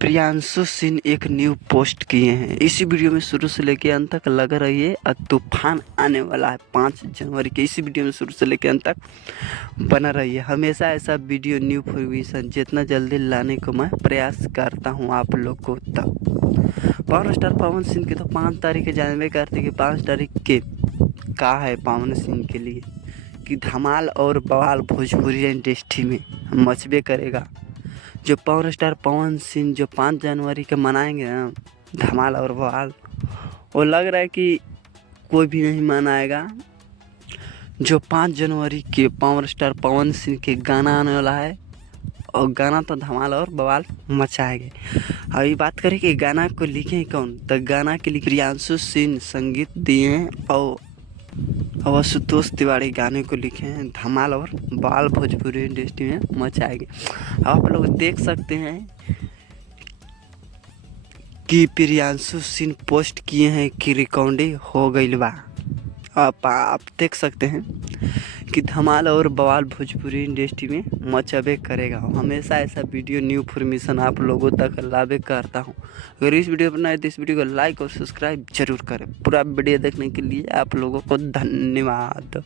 प्रियांशु सिंह एक new post किए हैं। इसी वीडियो में शुरू से लेकर अंत तक लगा रहिए। तूफान आने वाला है 5 जनवरी के। इसी वीडियो में शुरू से लेकर अंत तक बना रहिए। हमेशा ऐसा वीडियो न्यू इन्फॉर्मेशन जितना जल्दी लाने को मैं प्रयास करता हूं आप लोग को तक। पावर स्टार पवन सिंह के तो 5 तारीख के जानबे करते कि 5 तारीख के का है पवन सिंह के लिए कि धमाल और बवाल भोजपुरी इंडस्ट्री में मचबे करेगा। जो पावर स्टार पवन सिंह जो 5 जनवरी के मनाएंगे ना धमाल और बवाल, वो लग रहा है कि कोई भी नहीं मनाएगा। जो 5 जनवरी के पावर स्टार पवन सिंह के गाना आने वाला है और गाना तो धमाल और बवाल मचाएंगे। अभी बात करें कि गाना को लिखे हैं कौन, तो गाना के लिए प्रियांशु सिंह संगीत दिए हैं और आशुतोष तिवारी गाने को लिखे हैं। धमाल और बवाल भोजपुरी इंडस्ट्री में मचाएंगे। आप लोग देख सकते हैं कि प्रियांशु सिंह पोस्ट किए हैं कि रिकॉर्डिंग हो गई बा। आप देख सकते हैं कि धमाल और बवाल भोजपुरी इंडस्ट्री में मचबे करेगा। हमेशा ऐसा वीडियो न्यू इन्फॉर्मेशन आप लोगों तक लावे करता हूं। अगर इस वीडियो पर नए तो इस वीडियो को लाइक और सब्सक्राइब जरूर करें। पूरा वीडियो देखने के लिए आप लोगों को धन्यवाद।